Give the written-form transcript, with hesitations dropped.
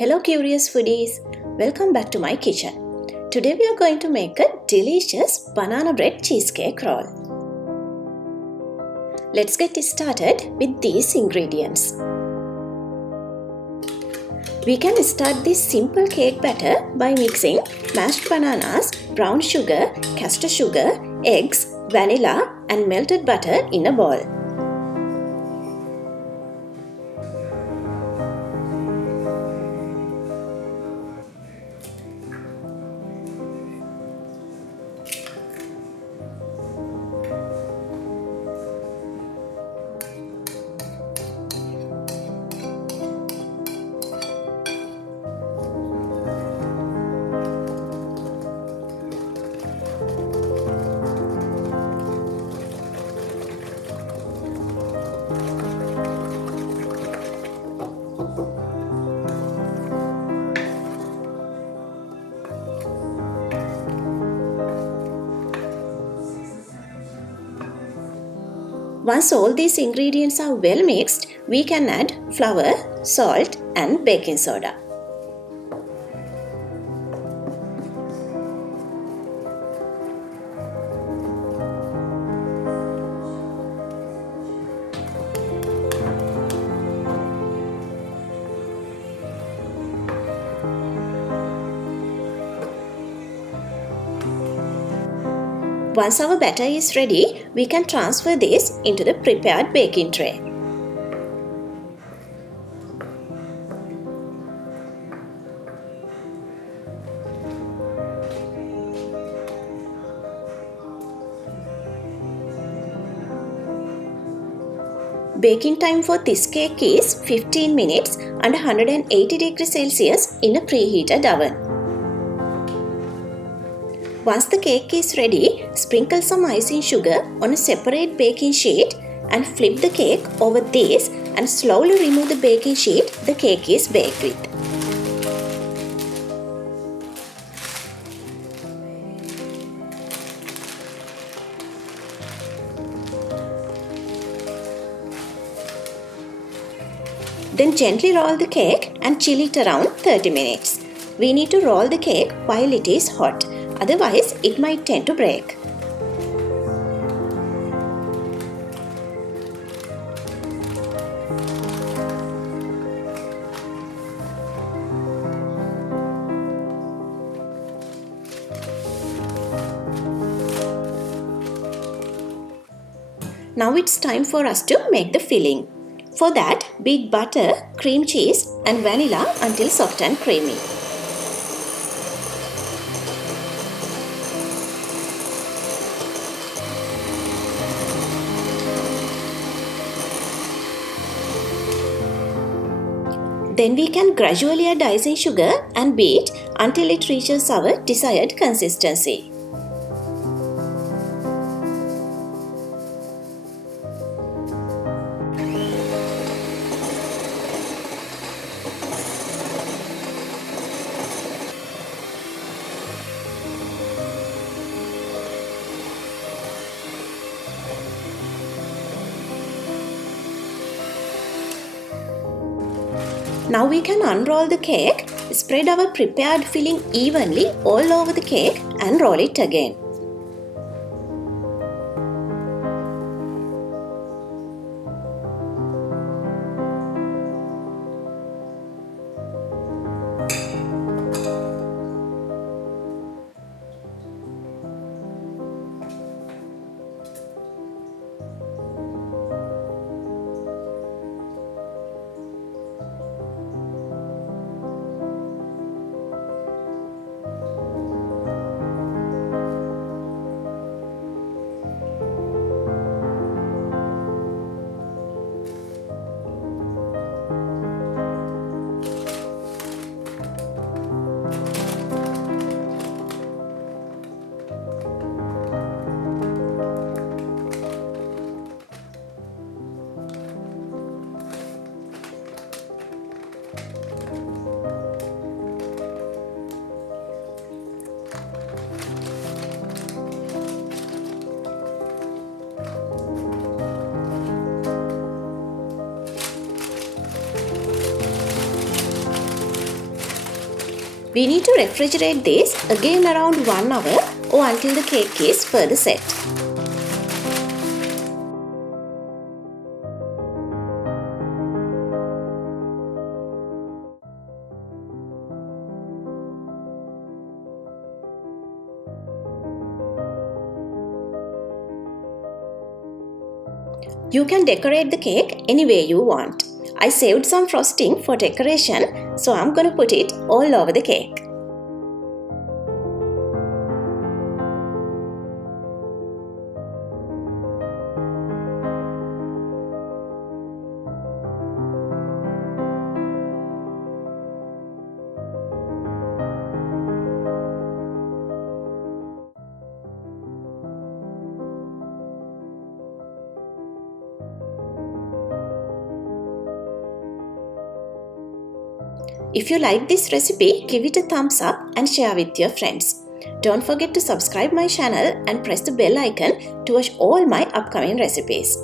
Hello curious foodies, welcome back to my kitchen. Today we are going to make a delicious banana bread cheesecake roll. Let's get started with these ingredients. We can start this simple cake batter by mixing mashed bananas, brown sugar, castor sugar, eggs, vanilla and melted butter in a bowl. Once all these ingredients are well mixed, we can add flour, salt and baking soda. Once our batter is ready, we can transfer this into the prepared baking tray. Baking time for this cake is 15 minutes under 180 degrees Celsius in a preheated oven. Once the cake is ready, sprinkle some icing sugar on a separate baking sheet and flip the cake over this and slowly remove the baking sheet the cake is baked with. Then gently roll the cake and chill it around 30 minutes. We need to roll the cake while it is hot, otherwise it might tend to break. Now it's time for us to make the filling. For that, beat butter, cream cheese and vanilla until soft and creamy. Then we can gradually add icing sugar and beat until it reaches our desired consistency. Now we can unroll the cake, spread our prepared filling evenly all over the cake and roll it again. We need to refrigerate this again around 1 hour or until the cake is further set. You can decorate the cake any way you want. I saved some frosting for decoration, so I'm gonna put it all over the cake. If you like this recipe, give it a thumbs up and share with your friends. Don't forget to subscribe my channel and press the bell icon to watch all my upcoming recipes.